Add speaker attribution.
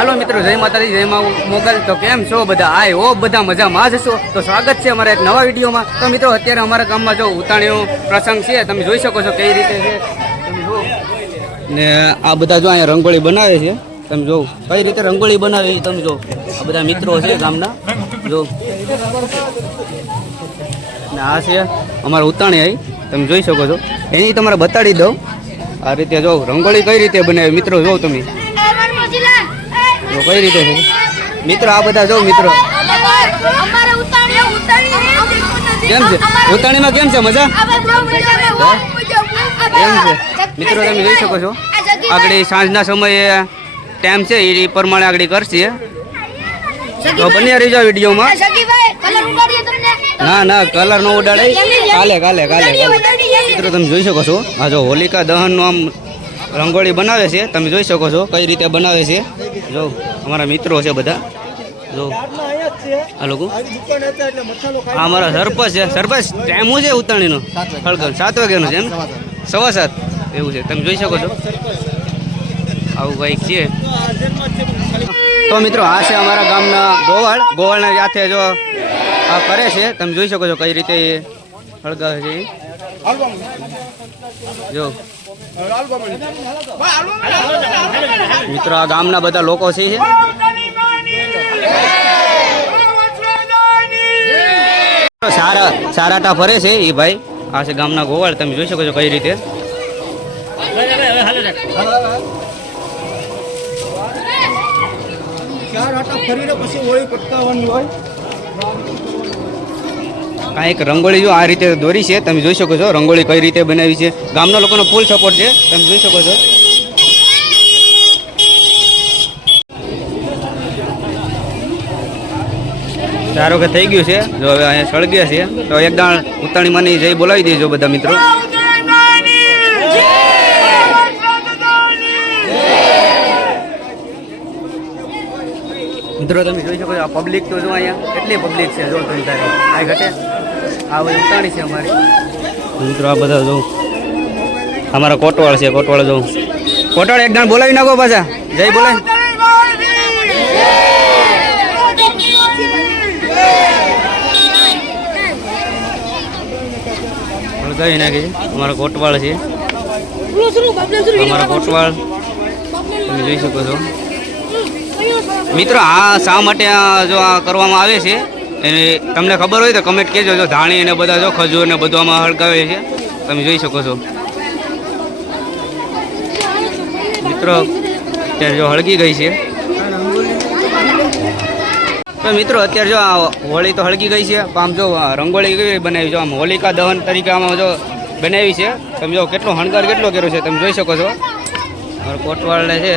Speaker 1: જય માતાજી, જય મા મોગલ. તો કેમ છો બધા? આય ઓ બધા મજામાં જ છો તો સ્વાગત છે અમારા એક નવા વિડીયોમાં. તો મિત્રો, અત્યારે અમારા ગામમાં જો ઉતાણીઓ પ્રસંગ છે, તમે જોઈ શકો છો કઈ રીતે છે. જુઓ. ને આ બધા જો અહીંયા રંગોળી બનાવે છે. તમે જો કઈ રીતે રંગોળી બનાવે છે, તમે જો આ બધા મિત્રો છે ગામના. જો ને આ છે અમારા ઉતાણી આવી તમે જોઈ શકો છો. એની તમારે બતાડી દઉં. આ રીતે જો રંગોળી કઈ રીતે બનાવે, મિત્રો જો તમે. જો કઈ રીતે છે? મિત્રો આ બધા જો મિત્રો. કેમ છે? ઉતાણીમાં કેમ છે? મજા? કેમ છે? મિત્રો તમે જોઈ શકો છો. આગળ સાંજના સમયે ટાઈમ છે એ પ્રમાણે આગળ કરશે. તો બન્યા રહેજો વિડીયોમાં. ના ના કલર નો ઉડાડે કાલે કાલે કાલે કાલે. મિત્રો તમે જોઈ શકો છો. આ જો હોલિકા દહનનું આમ રંગોળી બનાવે છે. તમે જોઈ શકો છો કઈ રીતે બનાવે છે. જો. અમારા મિત્રો છે બધા. જો, આ લોકો. આ છે. સરપંચ ટાઈમ શું છે ઉતાણીનો? હળગન સાત વાગ્યાનો છે એમ? સવા સાત. એવું છે. તમે જોઈ શકો છો. આવું કંઈક છે. તો મિત્રો, આ છે અમારા ગામના ગોવાળ. ગોવાળના સાથે જો આ કરે છે. તમે જોઈ શકો છો કઈ રીતે એ હળગાવે છે. જો. મિત્રો, આ ગામના બધા લોકો છે સારા, સારાટા ફરે છે એ ભાઈ. આ છે ગામના ગોવાળ, તમે જોઈ શકો છો કઈ રીતે. કાંઈક રંગોળી જો આ રીતે દોરી છે, તમે જોઈ શકો છો રંગોળી કઈ રીતે બનાવી છે. ગામના લોકોનો ફૂલ સપોર્ટ છે, તમે જોઈ શકો છો. સારો કે થઈ ગયું છે, જો હવે અહીંયા સળગ્યા છે તો એક દાણ ઉતાણી માની જઈ બોલાવી દેજો બધા મિત્રો. મિત્રો, તમે જોઈ શકો આ પબ્લિક તો જો અહીંયા કેટલી પબ્લિક છે, જો તમે તારે આ ઘટે. આ બધી ઉતાણી છે અમારી. મિત્રો, આ બધા જો અમારા કોટવાળ છે, કોટવાળ જો. કોટવાળ, એક દાણ બોલાવી નાખો પાછા. જય બોલાય હળગાવી નાખી અમારા કોટવાળ છે. અમારા કોટવાળ. તમે જોઈ શકો છો. મિત્રો, આ શા માટે જો આ કરવામાં આવે છે? એને તમને ખબર હોય તો કમેન્ટ કહેજો. જો ધાણી અને બધા જો ખજૂર ને બધું આમાં હળગાવે છે. તમે જોઈ શકો છો. મિત્રો, અત્યારે જો હળગી ગઈ છે. તો મિત્રો, અત્યારે જો આ હોળી તો હળગી ગઈ છે. આમ જો રંગોળી કેવી બનાવી જો આમ હોલિકા દહન તરીકે આમાં જો બનાવી છે. તમે જો કેટલો હણગાર કેટલો કર્યો છે, તમે જોઈ શકો છો. કોટવાળને છે.